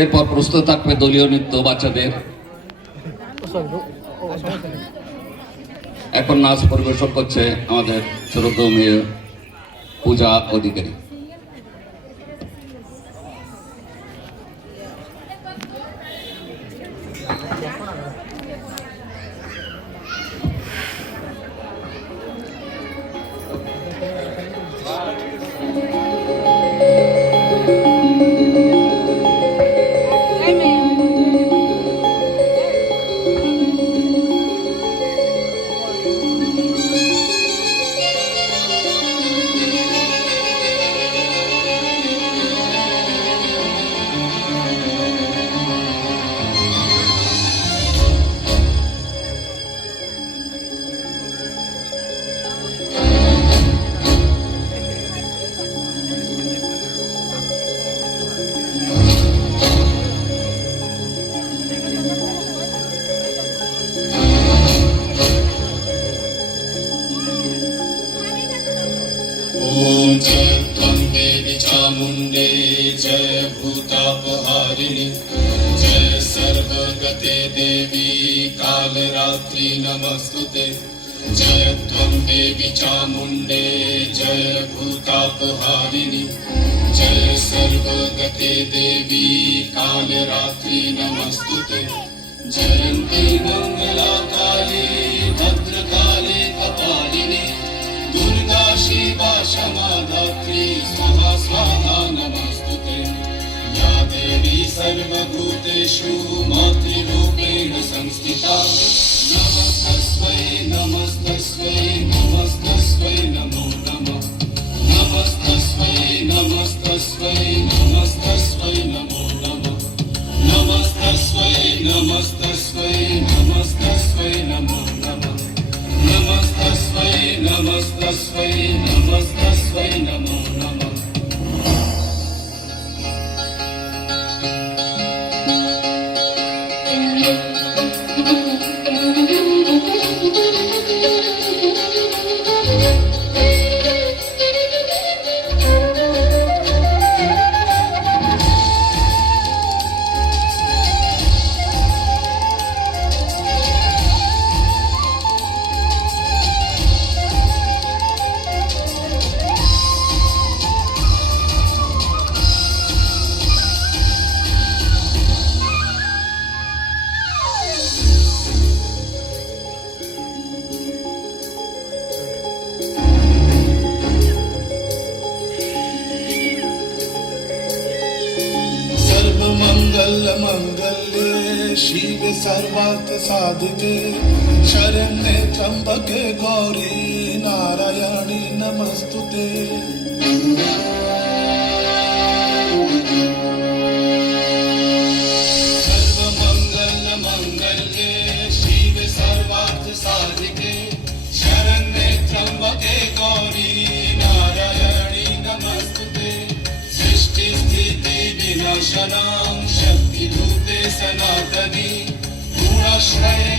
এরপর প্রস্তুত থাকবে দলীয় নৃত্য বাচ্চাদের। এখন নাচ পরিবেশন করছে আমাদের ছোট মেয়ে পূজা অধিকারী। ओम जय त्वं देवी चामुण्डे जय भूतापहारिणि जय सर्वगते देवी कालरात्रि नमस्तुते जय त्वं देवी चामुण्डे जय भूतापहारिणि जय सर्वगते देवी कालरात्रि नमस्तुते जयन्ती मंगला काली भद्रकाली कपालिनी दुर्गा शिवा क्षमा धात्री स्वाहा स्वाहा नमस्तुते या देवी सर्वभूतेषु मातृरूपेण संस्थिता नमस्तस्मै नमस्तस्मै नमस्तस्मै नमो नमः नमस्तस्मै नमस्तस्मै नमस्तस्मै नमो नमः नमस्तस्मै नमस्तस्मै नमस्तस्मै नमो नमः नमस्तस्मै नमस्तस्मै नमस्तस्मै नमो नमः मंगल मंगल्ये शिवे सर्वार्थ साधिके शरण्ये त्र्यंबके गौरी नारायणी नमस्तुते सर्वमंगल मंगल्ये शिवे सर्वार्थ साधिके शरण्ये त्र्यंबके गौरी नारायणी नमस्तुते सृष्टि स्थिति विनाशनां शक्तिभूते सनातनी गुणाश्रये